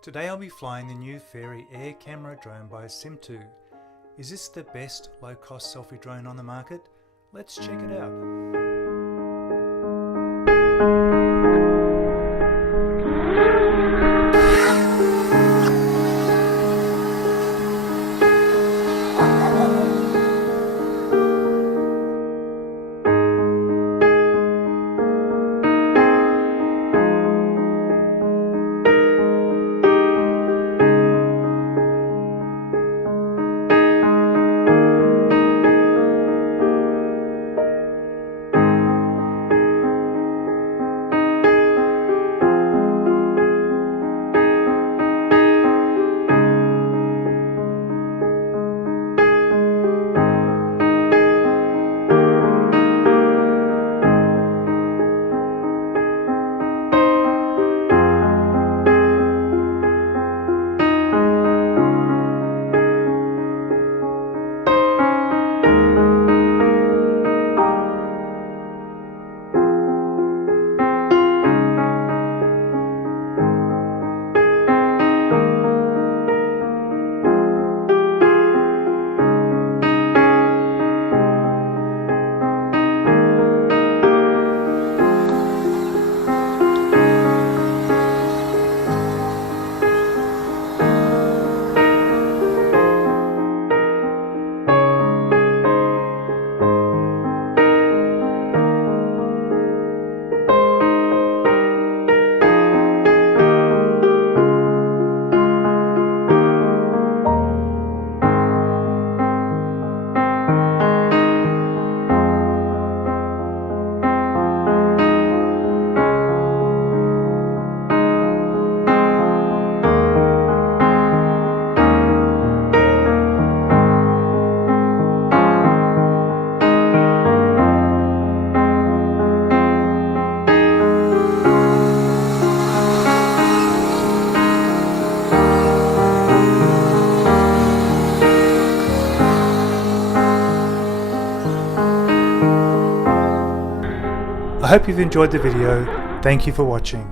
Today I'll be flying the new Fairy Air Camera drone by Simtoo. Is this the best low-cost selfie drone on the market? Let's check it out. I hope you've enjoyed the video. Thank you for watching.